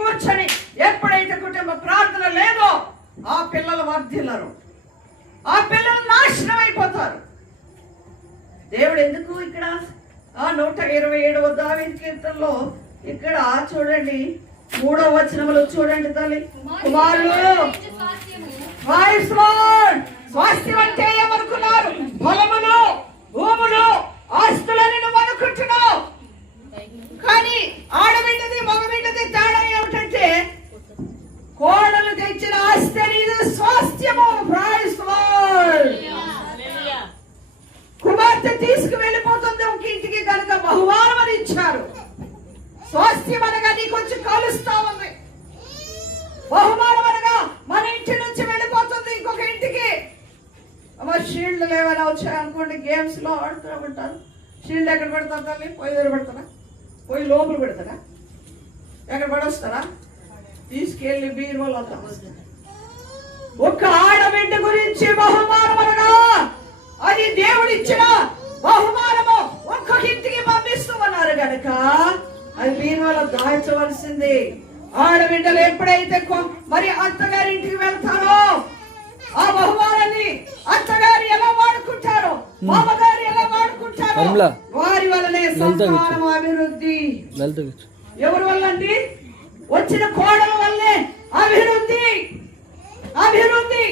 కూర్చొని ఎప్పుడైతే కుటుంబ ప్రార్థన లేదో ఆ పిల్లలు వర్ధిల్లరు, ఆ పిల్లలు నాశనం అయిపోతారు. దేవుడు ఎందుకు ఇక్కడ 127వ దావీదు కీర్తనలో ఇక్కడ చూడండి 3వ వచనములో చూడండి తల్లి, కుమారులు స్వాస్థ్యం అంటే ఏమనుకున్నారు? బలములు, భూములు, ఆస్తులని నువ్వు అనుకుంటున్నావు. కానీ ఆడబిడ్డది మగబిడ్డది తేడా ఏమిటంటే కోడలు తెచ్చిన ఆస్తి అనేది స్వాస్థ్యము. కుమార్తె తీసుకు వెళ్ళిపోతుంది ఒక ఇంటికి కనుక బహుమానం అని ఇచ్చారు. స్వాస్థ్యం అనగా నీకు వచ్చి కాలుస్తా ఉంది, బహుమానం అనగా మన ఇంటి నుంచి వెళ్ళిపోతుంది ఇంకొక ఇంటికి. షీల్డ్ ఏమైనా వచ్చాయనుకోండి, గేమ్స్ లో ఆడుతూ ఉంటారు. షీల్డ్ ఎక్కడ పెడతారు తల్లి? పొయ్యి దగ్గర పెడతారా? పొయ్యి లోపల పెడతారా? ఎక్కడ పడొస్తారా? తీసుకెళ్లి బీరువాలో ఒక ఆడబిడ్డ గురించి బహుమానం అనగా అది దేవుడిచ్చిన బహుమానము ఒక్కొక్క ఇంటికి పంపిస్తూ ఉన్నారు కనుక అది బీరువాలో దాల్చవలసింది. ఆడబిడ్డలు ఎప్పుడైతే మరి అత్తగారింటికి వెళ్తారో ఆ బహుమానాన్ని అత్తగారు ఎలా వాడుకుంటారో, మామగారు ఎలా వాడుకుంటారో వారి వల్లనే సంతానం అభివృద్ధి. ఎవరి వల్ల అండి? వచ్చిన కోడల వల్లే అభివృద్ధి. అభివృద్ధి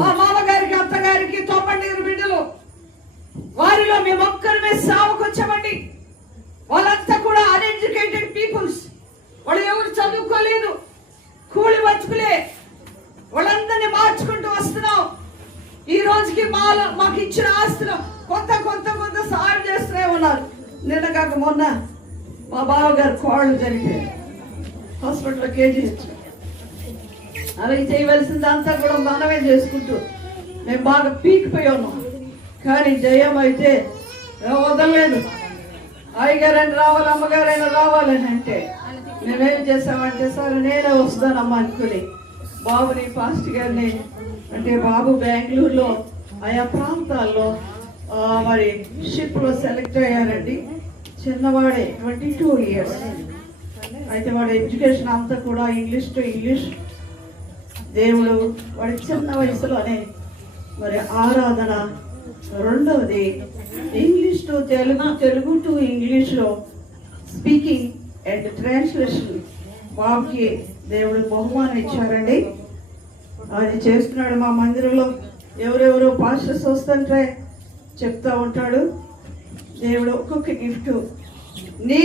మా మామగారికి అత్తగారికి 90 బిడ్డలు, వారిలో మేము ఒక్కరిమే సావుకొచ్చామండి. వాళ్ళంతా కూడా అన్ఎడ్యుకేటెడ్ పీపుల్స్, వాళ్ళు ఎవరు చదువుకోలేదు, కూలి బతుకులే. వాళ్ళందరినీ మార్చుకుంటూ వస్తున్నాం. ఈ రోజుకి మాకు ఇచ్చిన ఆస్తులు కొంత సాయం చేస్తూనే ఉన్నారు. నిన్న కాక మొన్న మా బావగారు కోళ్ళు జరిపారు, హాస్పిటల్లో కేజీ ఇచ్చారు. అలాగే చేయవలసిందంతా కూడా మనమే చేసుకుంటూ మేము బాగా పీకిపోయి ఉన్నాం. కానీ జయం అయితే వదలలేదు. అయ్యగారని రావాలి, అమ్మగారైనా రావాలని అంటే మేమేం చేసామంటే సరే నేనే వస్తానమ్మా అనుకుని బాబుని పాస్ట్ గారిని, అంటే బాబు బెంగళూరులో ఆయా ప్రాంతాల్లో మరి షిప్లో సెలెక్ట్ అయ్యారండి. చిన్నవాడే 22 years. అయితే వాడి ఎడ్యుకేషన్ అంతా కూడా ఇంగ్లీష్ టు ఇంగ్లీష్. దేవుడు వాడి చిన్న వయసులోనే మరి ఆరాధన, రెండవది English to Telugu, Telugu to ఇంగ్లీష్లో స్పీకింగ్ అండ్ ట్రాన్స్లేషన్ బాబుకి దేవుడు బహుమానం ఇచ్చారండి. అది చేస్తున్నాడు. మా మందిరంలో ఎవరెవరో పాస్టర్స్ వస్తుంటే చెప్తా ఉంటాడు. దేవుడు ఒక్కొక్క గిఫ్ట్ నీ